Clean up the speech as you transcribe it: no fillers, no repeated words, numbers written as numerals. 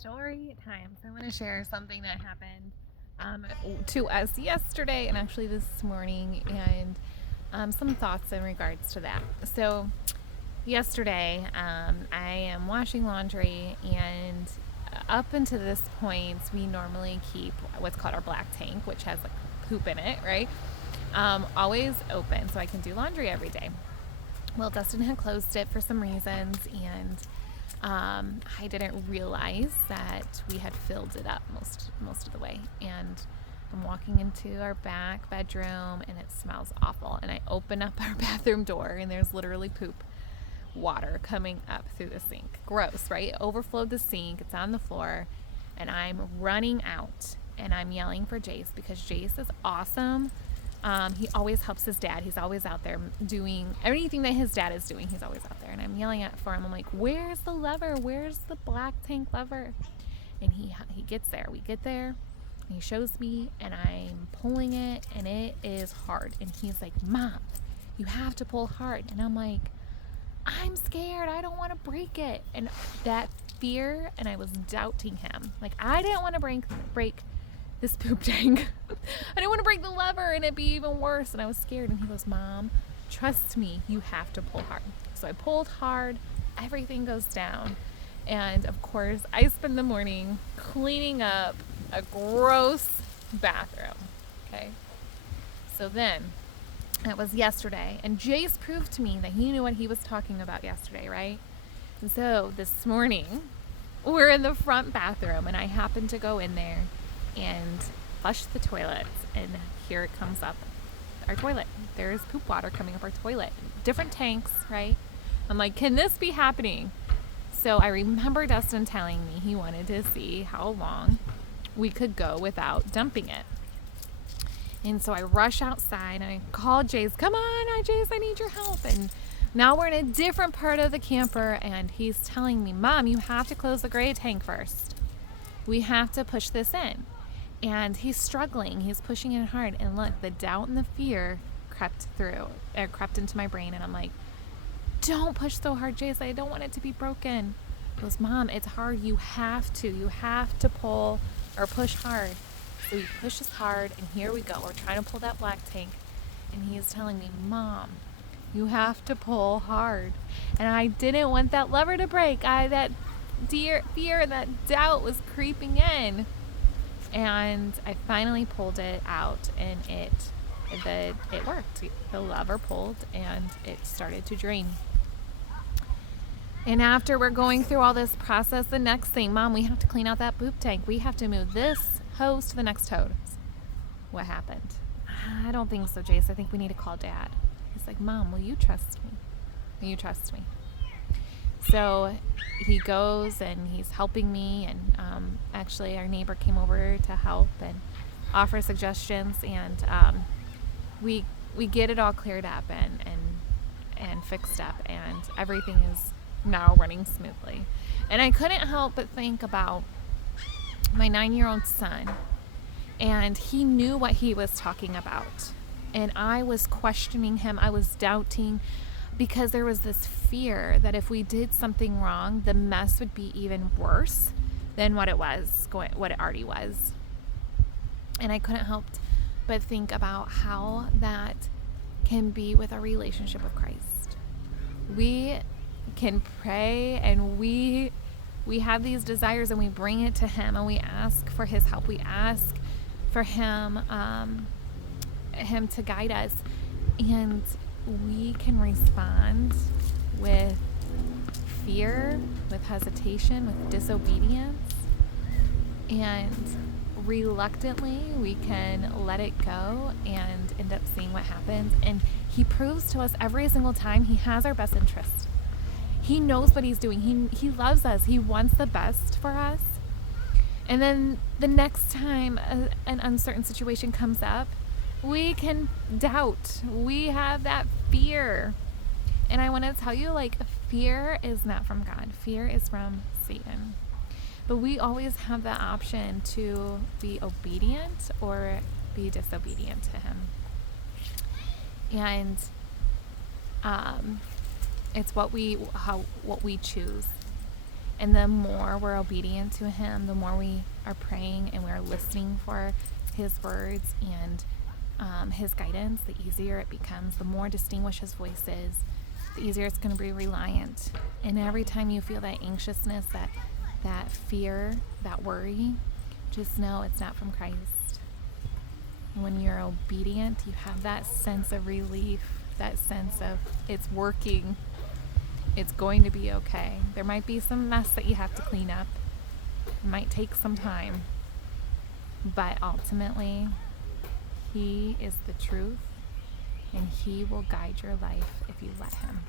Story time. So I want to share something that happened to us yesterday and actually this morning, and some thoughts in regards to that. So yesterday, I am washing laundry, and up until this point, we normally keep what's called our black tank, which has like poop in it, right? Always open so I can do laundry every day. Well, Dustin had closed it for some reasons, and I didn't realize that we had filled it up most of the way. And I'm walking into our back bedroom, and it smells awful. And I open up our bathroom door, and there's literally poop water coming up through the sink. Gross, right? It overflowed the sink. It's on the floor, and I'm running out, and I'm yelling for Jace because Jace is awesome. He always helps his dad. He's always out there doing anything that his dad is doing. He's always out there. And I'm yelling for him. I'm like, where's the lever? Where's the black tank lever? And he gets there. We get there. And he shows me. And I'm pulling it. And it is hard. And he's like, Mom, you have to pull hard. And I'm like, I'm scared. I don't want to break it. And that fear, and I was doubting him. Like, I didn't want to break this poop tank. I didn't want to break the lever and it'd be even worse. And I was scared. And he goes, Mom, trust me, you have to pull hard. So I pulled hard. Everything goes down. And of course, I spend the morning cleaning up a gross bathroom. Okay. So then, it was yesterday. And Jace proved to me that he knew what he was talking about yesterday, right? And so this morning, we're in the front bathroom, and I happened to go in there and flush the toilets, and here it comes up our toilet. There's poop water coming up our toilet. Different tanks, right? I'm like, can this be happening? So I remember Dustin telling me he wanted to see how long we could go without dumping it. And so I rush outside and I call Jace, come on, Jace, I need your help. And now we're in a different part of the camper, and he's telling me, Mom, you have to close the gray tank first. We have to push this in. And he's struggling. He's pushing it hard. And look, the doubt and the fear crept into my brain. And I'm like, don't push so hard, Jace. I don't want it to be broken. He goes, Mom, it's hard. You have to pull or push hard. So he pushes hard, and here we go. We're trying to pull that black tank. And he is telling me, Mom, you have to pull hard. And I didn't want that lever to break. That fear and that doubt was creeping in. And I finally pulled it out, and it worked. The lever pulled, and it started to drain. And after we're going through all this process, the next thing, Mom, we have to clean out that poop tank. We have to move this hose to the next hose. What happened? I don't think so, Jace. I think we need to call Dad. He's like, Mom, will you trust me? Will you trust me? So he goes and he's helping me, and actually our neighbor came over to help and offer suggestions, and we get it all cleared up and fixed up, and everything is now running smoothly. And I couldn't help but think about my 9-year-old son, and he knew what he was talking about, and I was questioning him. I was doubting, because there was this fear that if we did something wrong, the mess would be even worse than what it already was. And I couldn't help but think about how that can be with our relationship with Christ. We can pray, and we have these desires, and we bring it to Him, and we ask for His help. We ask for Him to guide us, and we can respond with fear, with hesitation, with disobedience, and reluctantly we can let it go and end up seeing what happens. And He proves to us every single time He has our best interest. He knows what He's doing. He loves us. He wants the best for us. And then the next time an uncertain situation comes up, we can doubt. We have that fear. And I want to tell you, fear is not from God. Fear is from Satan. But we always have the option to be obedient or be disobedient to Him. And it's what we choose. And the more we're obedient to Him, the more we are praying and we're listening for His words and His guidance, the easier it becomes. The more distinguished His voice is, the easier it's going to be reliant. And every time you feel that anxiousness, that fear, that worry, just know it's not from Christ. When you're obedient, you have that sense of relief, that sense of it's working. It's going to be okay. There might be some mess that you have to clean up. It might take some time. But ultimately, He is the truth, and He will guide your life if you let Him.